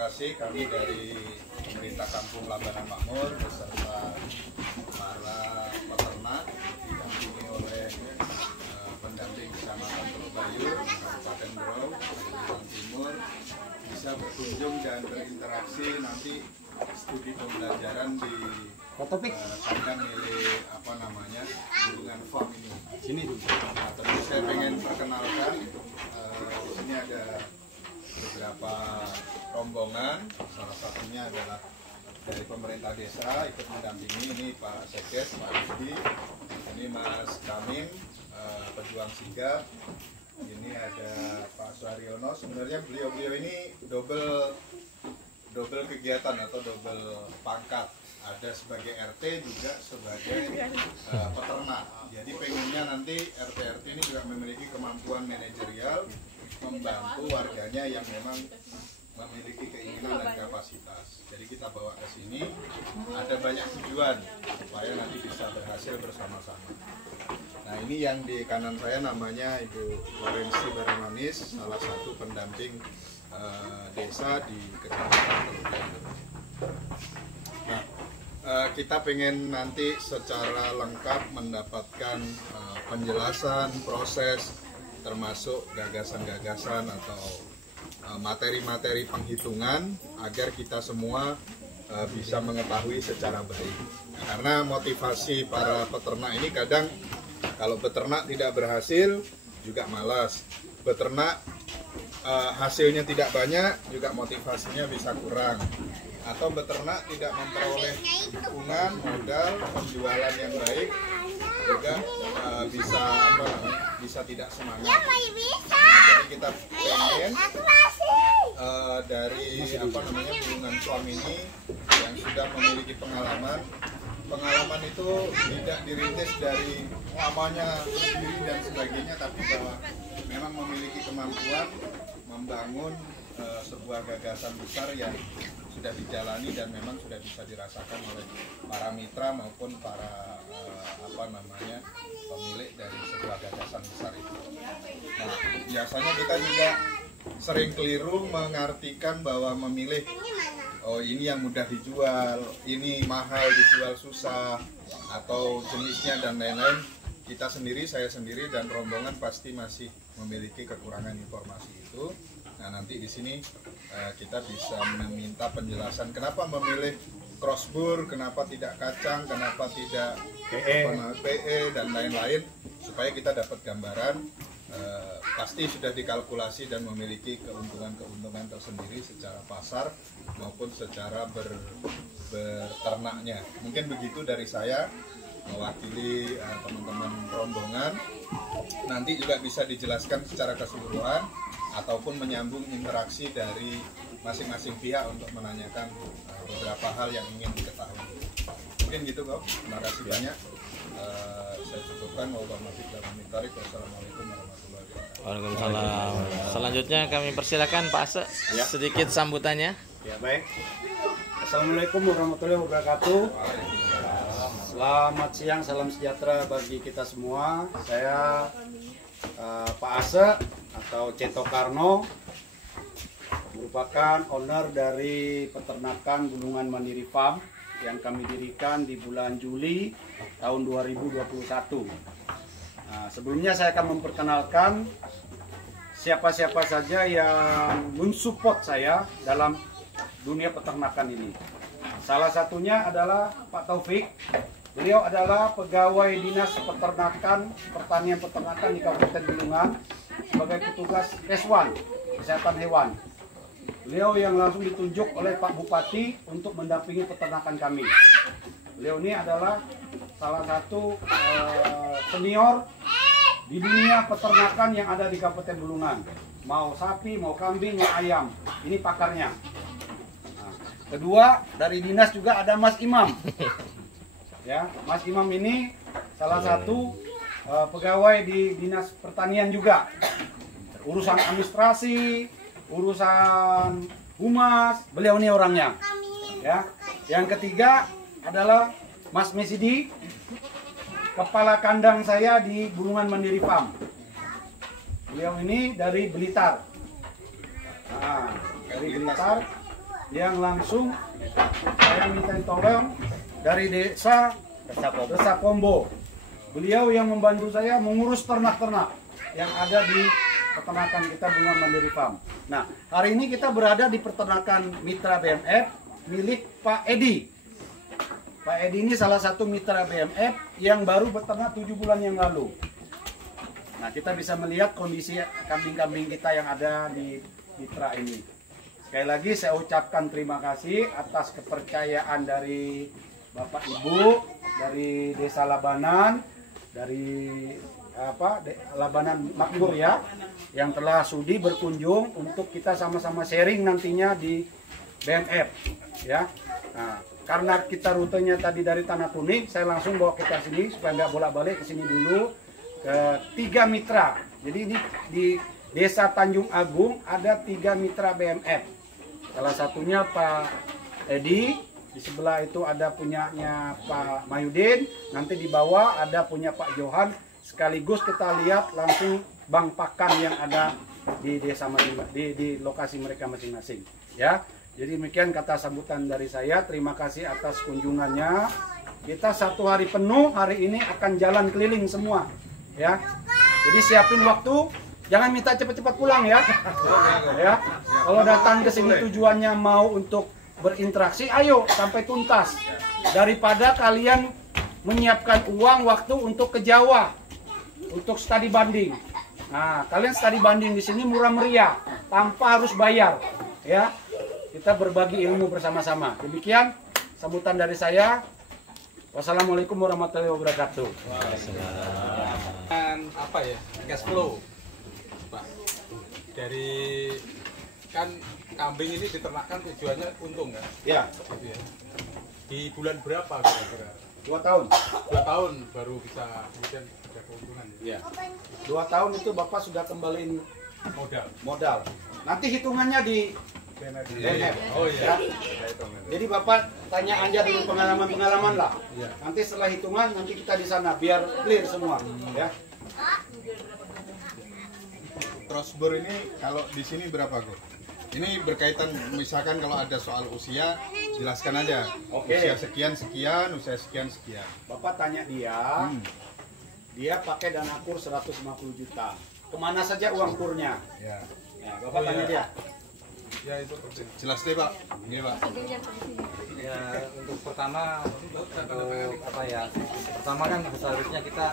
kasih, kami dari pemerintah Kampung Lambanan Makmur beserta para peternak didampingi oleh pendamping Kecamatan Teluk Bayur, Kabupaten Berau, Kalimantan Timur, bisa berkunjung dan berinteraksi nanti studi pembelajaran di kandang milik Bulungan Farm ini. Sini dulu. Nah, tentu saya pengen perkenalkan di sini ada beberapa rombongan, salah satunya adalah dari pemerintah desa ikut mendampingi, ini Pak Sekdes, Pak Rudi, ini Mas Kamim, pejuang sigap, ini ada Pak Suharyono. Sebenarnya beliau ini double kegiatan atau double pangkat, ada sebagai RT juga sebagai peternak. Jadi pengennya nanti RT ini juga memiliki kemampuan manajerial membantu warganya yang memang memiliki keinginan dan kapasitas. Jadi kita bawa ke sini, ada banyak tujuan supaya nanti bisa berhasil bersama-sama. Nah, ini yang di kanan saya namanya Ibu Lorenzi Baramanis, salah satu pendamping desa di Kecamatan Teluk Bayur. Nah, kita pengen nanti secara lengkap mendapatkan penjelasan proses, termasuk gagasan-gagasan atau materi-materi penghitungan agar kita semua bisa mengetahui secara baik. Karena motivasi para peternak ini kadang kalau beternak tidak berhasil juga malas, beternak hasilnya tidak banyak juga motivasinya bisa kurang, atau beternak tidak memperoleh dukungan modal penjualan yang baik juga bisa tidak semangat. Jadi kita pengen dari Bulungan Farm ini yang sudah memiliki pengalaman itu tidak dirintis dari lamanya sendiri dan sebagainya, tapi bahwa memang memiliki kemampuan membangun sebuah gagasan besar yang sudah dijalani dan memang sudah bisa dirasakan oleh para mitra maupun para pemilik dari sebuah gagasan besar itu. Nah, biasanya kita juga sering keliru mengartikan bahwa memilih ini yang mudah dijual, ini mahal dijual susah, atau jenisnya dan lain-lain. Kita sendiri, saya sendiri dan rombongan pasti masih memiliki kekurangan informasi itu. Nah, nanti di sini kita bisa meminta penjelasan kenapa memilih crossbur, kenapa tidak kacang, kenapa tidak PE dan lain-lain, supaya kita dapat gambaran. Pasti sudah dikalkulasi dan memiliki keuntungan tersendiri secara pasar maupun secara berternaknya. Mungkin begitu dari saya mewakili teman-teman rombongan. Nanti juga bisa dijelaskan secara keseluruhan ataupun menyambung interaksi dari masing-masing pihak untuk menanyakan beberapa hal yang ingin diketahui. Mungkin gitu kok. Terima kasih banyak. Saya cukupkan. Wassalamualaikum warahmatullahi wabarakatuh. Waalaikumsalam. Selanjutnya kami persilakan Pak Ase, sedikit sambutannya. Ya, baik. Assalamualaikum warahmatullahi wabarakatuh. Selamat siang, salam sejahtera bagi kita semua. Saya Pak Ase atau Ceto Karno, merupakan owner dari peternakan Bulungan Mandiri Farm yang kami dirikan di bulan Juli tahun 2021. Nah, sebelumnya saya akan memperkenalkan siapa-siapa saja yang mensupport saya dalam dunia peternakan ini. Salah satunya adalah Pak Taufik. Beliau adalah pegawai dinas pertanian peternakan di Kabupaten Bulungan sebagai petugas Keswan, kesehatan hewan. Beliau yang langsung ditunjuk oleh Pak Bupati untuk mendampingi peternakan kami. Beliau ini adalah salah satu senior di dunia peternakan yang ada di Kabupaten Bulungan. Mau sapi, mau kambing, mau ayam, ini pakarnya. Nah, kedua, dari dinas juga ada Mas Imam. Ya, Mas Imam ini salah satu pegawai di dinas pertanian juga. Urusan administrasi, urusan humas, beliau ini orangnya. Ya. Yang ketiga adalah Mas Mesidi, kepala kandang saya di Bulungan Mandiri Farm. Beliau ini dari Blitar. Nah, dari Blitar. yang langsung saya minta tolong dari desa Desa Kombo. Beliau yang membantu saya mengurus ternak-ternak yang ada di peternakan kita Bunga Mandiri Farm. Nah, hari ini kita berada di peternakan mitra BMF milik Pak Edi. Pak Edi ini salah satu mitra BMF yang baru beternak 7 bulan yang lalu. Nah, kita bisa melihat kondisi kambing-kambing kita yang ada di mitra ini. Sekali lagi saya ucapkan terima kasih atas kepercayaan dari Bapak Ibu, dari Desa Labanan, dari Labanan Makmur ya, yang telah sudi berkunjung untuk kita sama-sama sharing nantinya di BMF ya. Nah, karena kita rutenya tadi dari Tanah Kuning, saya langsung bawa kita sini supaya nggak bolak-balik ke sini dulu ke 3 mitra. Jadi ini di Desa Tanjung Agung ada 3 mitra BMF. Salah satunya Pak Edi, di sebelah itu ada punyanya Pak Mayudin, nanti di bawah ada punya Pak Johan. Sekaligus kita lihat langsung bank pakan yang ada di desa di lokasi mereka masing-masing ya. Jadi demikian kata sambutan dari saya. Terima kasih atas kunjungannya. Kita 1 hari penuh hari ini akan jalan keliling semua ya. Jadi siapin waktu, jangan minta cepat-cepat pulang ya. Ya. Kalau datang ke sini tujuannya mau untuk berinteraksi, ayo sampai tuntas. Daripada kalian menyiapkan uang waktu untuk ke Jawa untuk studi banding. Nah, kalian studi banding di sini murah meriah, tanpa harus bayar, ya. Kita berbagi ilmu bersama-sama. Demikian sambutan dari saya. Wassalamualaikum warahmatullahi wabarakatuh. Dan apa ya, cash flow, Pak. Dari kan kambing ini diternakkan tujuannya untung kan? Ya. Gitu ya. Di bulan berapa kira-kira? 2 tahun. 2 tahun baru bisa kemudian ada keuntungan. Ya. 2 tahun itu Bapak sudah kembaliin modal. Nanti hitungannya di BMF. Oh iya. Ya. Jadi Bapak tanya aja dulu pengalaman-pengalaman lah. Iya. Nanti setelah hitungan nanti kita di sana biar clear semua, ya. Crossbur ini kalau di sini berapa kok? Ini berkaitan misalkan kalau ada soal usia jelaskan aja. Oke. Usia sekian sekian, usia sekian sekian. Bapak tanya dia, dia pakai dana kur 150 juta. Kemana saja uang kurnya? Ya. Ya, Bapak tanya dia. Ya itu penting. Jelas deh Pak. Ini Pak. Ya untuk pertama apa ya? Pertama kan seharusnya kita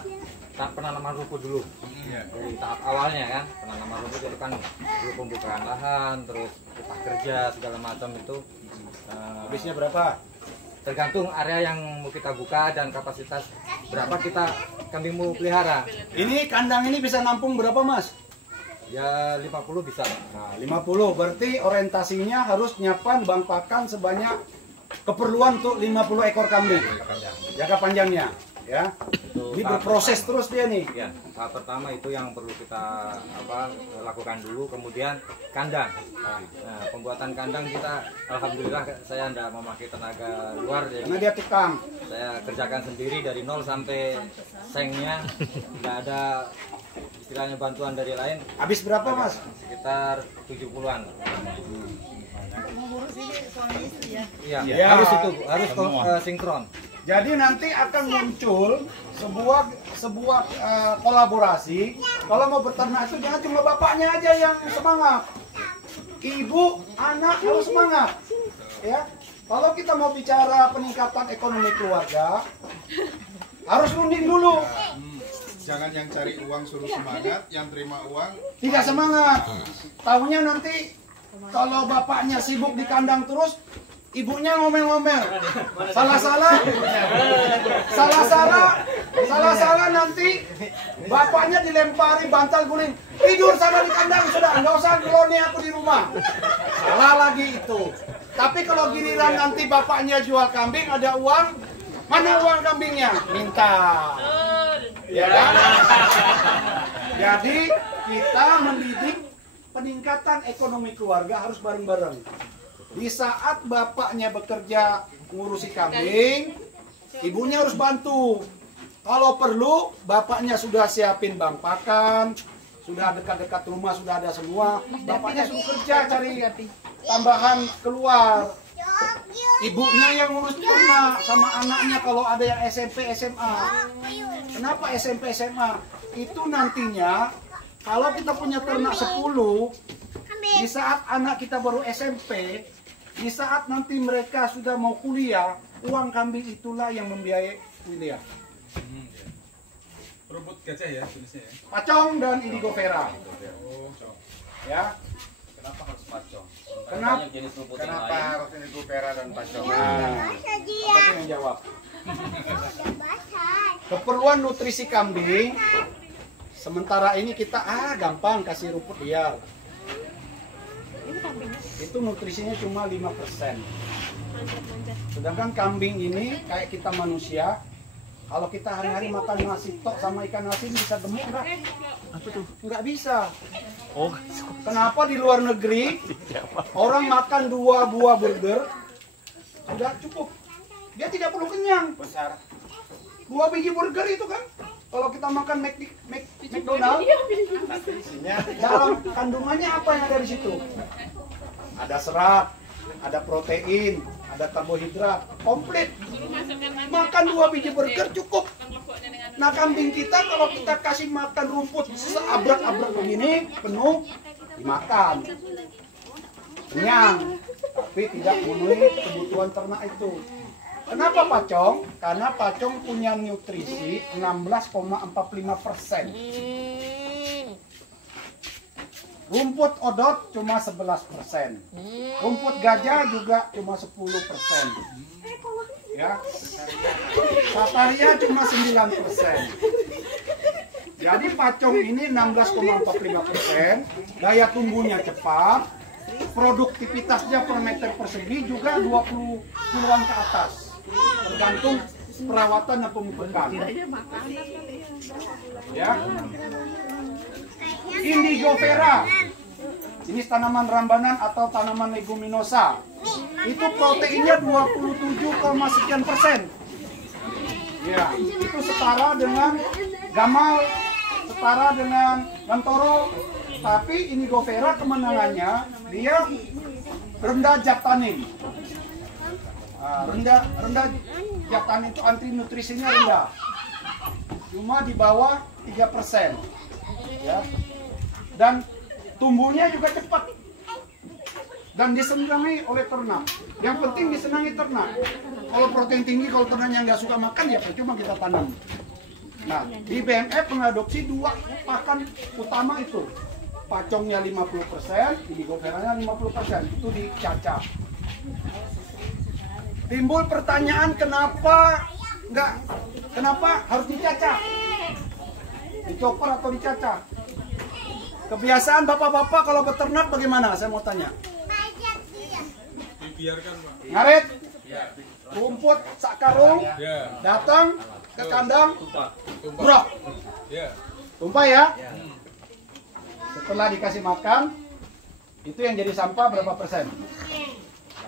penanaman rumput dulu. Dari tahap awalnya kan, penanaman rumput itu kan dulu pembukaan lahan, terus upah kerja segala macam itu. Habisnya berapa? Tergantung area yang mau kita buka dan kapasitas berapa kita kambing mau pelihara. Ini kandang ini bisa nampung berapa Mas? Ya 50 bisa. Nah, 50 berarti orientasinya harus nyiapkan bank pakan sebanyak keperluan untuk 50 ekor kambing. Jangka panjangnya, ya. Ini berproses terus dia nih. Ya, tahap pertama itu yang perlu kita lakukan dulu, kemudian kandang. Nah, pembuatan kandang kita alhamdulillah saya tidak memakai tenaga luar, jadi Karena dia tukang. saya kerjakan sendiri dari nol sampai sengnya, tidak ada istilahnya bantuan dari lain. Habis berapa Mas? Sekitar 70-an. Mengurus ini suami istri ya. Iya, Ya, harus itu, harus sinkron. Jadi nanti akan muncul sebuah kolaborasi. Kalau mau beternak itu jangan cuma bapaknya aja yang semangat. Ibu, anak harus semangat. Ya. Kalau kita mau bicara peningkatan ekonomi keluarga, harus runding dulu. Jangan yang cari uang suruh semangat, yang terima uang Tidak semangat. Tahunya nanti kalau bapaknya sibuk di kandang terus, ibunya ngomel-ngomel. Salah-salah nanti bapaknya dilempari bantal guling. Tidur sana di kandang sudah, nggak usah ngeloni aku di rumah. Salah lagi itu. Tapi kalau giliran nanti bapaknya jual kambing ada uang, mana uang kambingnya? Minta. Ya kan? Jadi kita mendidik peningkatan ekonomi keluarga harus bareng-bareng. Di saat bapaknya bekerja ngurusi kambing, ibunya harus bantu. Kalau perlu, bapaknya sudah siapin bank pakan, sudah dekat-dekat rumah sudah ada semua. Bapaknya suruh kerja cari tambahan keluar. Ibunya yang ngurus ternak sama anaknya kalau ada yang SMP SMA. Kenapa SMP SMA? Itu nantinya kalau kita punya ternak 10, di saat anak kita baru SMP, di saat nanti mereka sudah mau kuliah, uang kambing itulah yang membiayai kuliah. Rumput gajah ya jenisnya ya. Pacong dan indigo vera. Oh, Ya. Kenapa harus pacong? Kenapa? Banyak jenis rumput yang Kenapa lain. harus indigo vera dan pacong? Nah, apa tuh yang jawab? Keperluan nutrisi kambing. Sementara ini kita gampang kasih rumput liar. Itu nutrisinya cuma 5%. Sedangkan kambing ini kayak kita manusia, kalau kita hari-hari makan nasi tok sama ikan asin bisa gemuk enggak? Apa tuh? Enggak bisa. Oh, Kenapa di luar negeri orang makan 2 buah burger sudah cukup? Dia tidak perlu kenyang. Besar. 2 biji burger itu kan, kalau kita makan McDonald, dalam kandungannya apa yang ada di situ? Ada serat, ada protein, ada karbohidrat, komplit. Makan 2 biji burger cukup. Nah, kambing kita kalau kita kasih makan rumput seabrak-abrak begini penuh, dimakan, kenyang, tapi tidak memenuhi kebutuhan ternak itu. Kenapa pacong? Karena pacong punya nutrisi 16,45%. Rumput odot cuma 11%. Rumput gajah juga cuma 10%. Ya. Sataria cuma 9%. Jadi pacong ini 16,45%, daya tumbuhnya cepat, produktivitasnya per meter persegi juga 20 kiloan ke atas. Tergantung perawatan dan pemupukan. Ya. Indigo vera. Ini tanaman rambanan atau tanaman leguminosa. Itu proteinnya 27,sekian%. Ya, itu setara dengan gamal, setara dengan lantoro. Tapi indigo vera kemenangannya dia rendah zat tanin. Rendah zat tanin itu anti nutrisinya rendah. Cuma di bawah 3%. Ya. Dan tumbuhnya juga cepat. Dan disenangi oleh ternak. Yang penting disenangi ternak. Kalau protein tinggi, kalau ternaknya nggak suka makan, ya percuma kita tanam. Nah, di BMF mengadopsi 2 pakan utama itu. Pacongnya 50%, indigo veranya 50%. Itu dicacah. Timbul pertanyaan kenapa harus dicacah? Dicopor atau dicacah? Kebiasaan bapak-bapak kalau beternak bagaimana? Saya mau tanya. Dibiarkan, Pak. Ngarit, rumput sak karung, Ya. datang ke kandang, Tumpah. brok, Ya. tumpah ya. Setelah dikasih makan, itu yang jadi sampah berapa persen?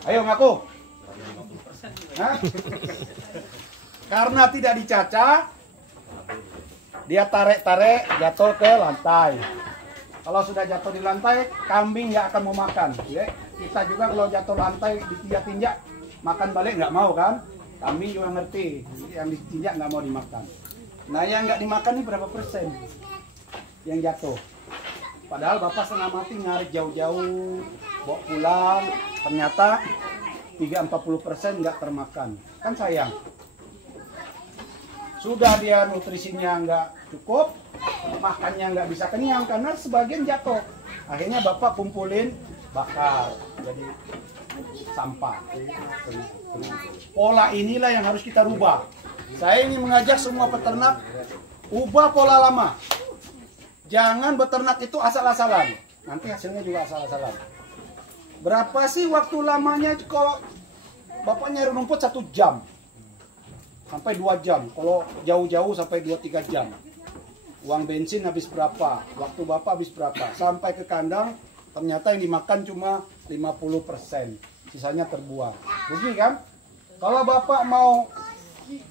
Ayo ngaku. Hah? Karena tidak dicacah, dia tarik-tarik jatuh ke lantai. Kalau sudah jatuh di lantai, kambing nggak akan mau makan. Ya. Kita juga kalau jatuh lantai ditinjak-tinjak, makan balik nggak mau kan? Kambing juga ngerti, yang ditinjak nggak mau dimakan. Nah yang nggak dimakan ini berapa persen yang jatuh? Padahal bapak setengah mati ngarit jauh-jauh, bawa pulang, ternyata 30-40% nggak termakan. Kan sayang. Sudah dia nutrisinya nggak cukup, makannya nggak bisa kenyang karena sebagian jatuh. Akhirnya bapak kumpulin, bakar, jadi sampah. Pola inilah yang harus kita rubah. Saya ingin mengajak semua peternak, ubah pola lama. Jangan beternak itu asal-asalan. Nanti hasilnya juga asal-asalan. Berapa sih waktu lamanya kalau bapak nyari rumput 1 jam? Sampai 2 jam. Kalau jauh-jauh sampai 2-3 jam. Uang bensin habis berapa? Waktu bapak habis berapa? Sampai ke kandang, ternyata yang dimakan cuma 50%. Sisanya terbuang. Rugi kan? Kalau bapak mau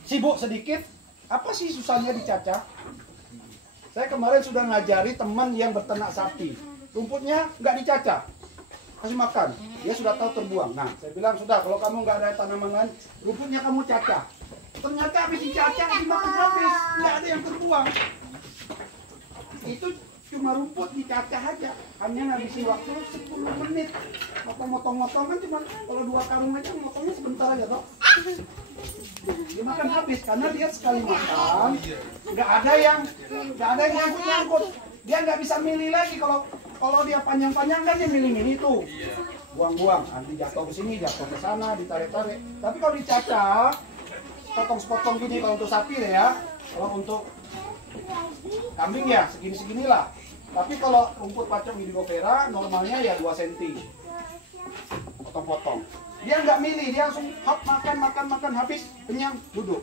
sibuk sedikit, apa sih susahnya dicacah? Saya kemarin sudah ngajari teman yang beternak sapi. Rumputnya nggak dicacah. kasih makan. Dia sudah tahu terbuang. Nah, saya bilang sudah, kalau kamu nggak ada tanaman lain, rumputnya kamu cacah. Ternyata habis dicacah, dimakan habis, nggak ada yang terbuang. Itu cuma rumput dicacah aja, hanya ngabisin waktu 10 menit. Motong-motong kan cuma kalau 2 karung aja, motongnya sebentar aja toh. Dimakan habis karena dia sekali makan, nggak ada yang nyangkut-nyangkut. Dia nggak bisa milih lagi. Kalau dia panjang-panjang kan dia milih-milih tuh, buang-buang, nanti jatuh ke sini, jatuh ke sana, ditarik-tarik. Tapi kalau dicacah, potong-potong gini kalau untuk sapi ya, kalau untuk kambing ya segini-seginilah. Tapi kalau rumput pacong Indigofera normalnya ya 2 cm. Potong-potong. Dia nggak milih, dia langsung hop, makan habis, kenyang, duduk.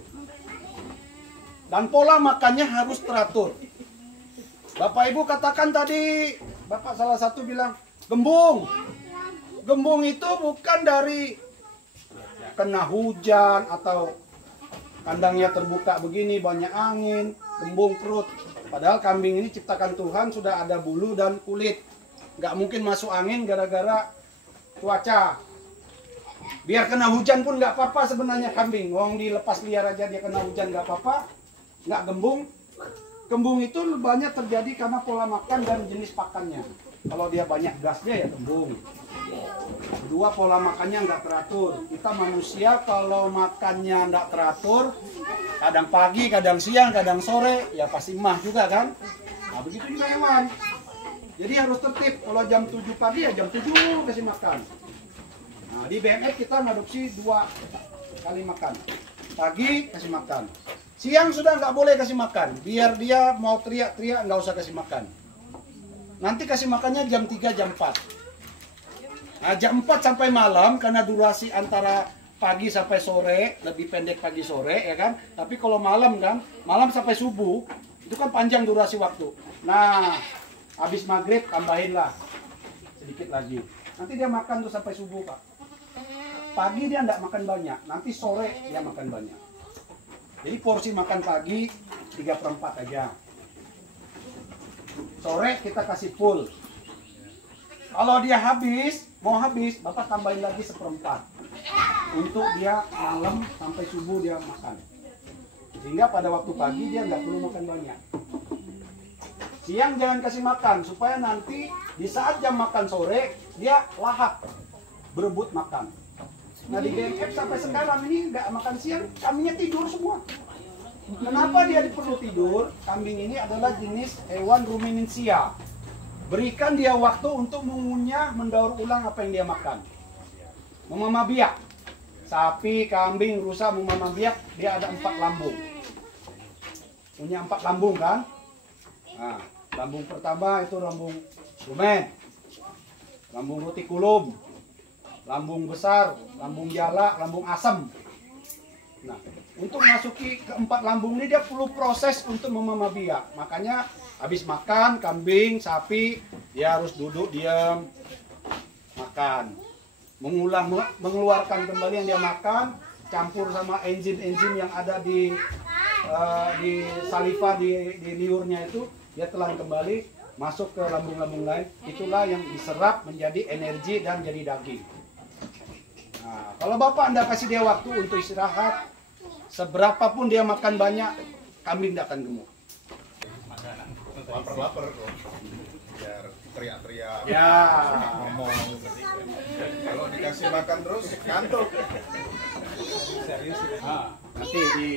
Dan pola makannya harus teratur. Bapak Ibu katakan tadi, Bapak salah satu bilang gembung. Gembung itu bukan dari kena hujan atau kandangnya terbuka begini banyak angin, gembung perut. Padahal kambing ini ciptakan Tuhan sudah ada bulu dan kulit. Nggak mungkin masuk angin gara-gara cuaca. Biar kena hujan pun nggak apa-apa sebenarnya kambing. Wong dilepas liar aja dia kena hujan nggak apa-apa. Nggak gembung. Gembung itu banyak terjadi karena pola makan dan jenis pakannya. Kalau dia banyak gasnya ya gembung. Kedua, pola makannya nggak teratur. Kita manusia kalau makannya nggak teratur, kadang pagi, kadang siang, kadang sore, ya pasti mah juga kan. Nah begitu juga hewan. Jadi harus tertib. Kalau jam 7 pagi ya jam 7 kasih makan. Nah di BMF kita ngadopsi 2 kali makan. Pagi kasih makan. Siang sudah nggak boleh kasih makan. Biar dia mau teriak-teriak nggak usah kasih makan. Nanti kasih makannya jam 3, jam 4. Nah, jam 4 sampai malam karena durasi antara pagi sampai sore lebih pendek pagi sore ya kan. Tapi kalau malam kan, malam sampai subuh itu kan panjang durasi waktu. Nah, habis maghrib tambahinlah sedikit lagi. Nanti dia makan tuh sampai subuh Pak. Pagi dia enggak makan banyak, nanti sore dia makan banyak. Jadi porsi makan pagi 3/4 aja. Sore kita kasih full. Kalau dia mau habis, Bapak tambahin lagi 1/4. Untuk dia malam sampai subuh dia makan. Sehingga pada waktu pagi dia nggak perlu makan banyak. Siang jangan kasih makan, supaya nanti di saat jam makan sore, dia lahap, berebut makan. Nah di BMF sampai sekarang ini nggak makan siang, kambingnya tidur semua. Kenapa dia perlu tidur? Kambing ini adalah jenis hewan ruminansia. Berikan dia waktu untuk mengunyah, mendaur ulang apa yang dia makan. Memama biak. Sapi, kambing, rusa, memama biak, dia ada 4 lambung. Punya 4 lambung kan? Nah, lambung pertama itu lambung rumen. Lambung retikulum. Lambung besar, lambung jala, lambung asam. Nah, untuk masuki ke 4 lambung ini dia perlu proses untuk memama biak. Makanya habis makan kambing, sapi, dia harus duduk diam, makan. Mengeluarkan kembali yang dia makan, campur sama enzim-enzim yang ada di saliva di liurnya itu, dia telan kembali masuk ke lambung-lambung lain. Itulah yang diserap menjadi energi dan jadi daging. Nah, kalau Bapak Anda kasih dia waktu untuk istirahat, seberapapun dia makan banyak, kambing tidak akan gemuk. Lapar-lapar kok. Biar teriak-teriak. Ya. Ngomong. Kalau dikasih makan terus, ngantuk. Nanti di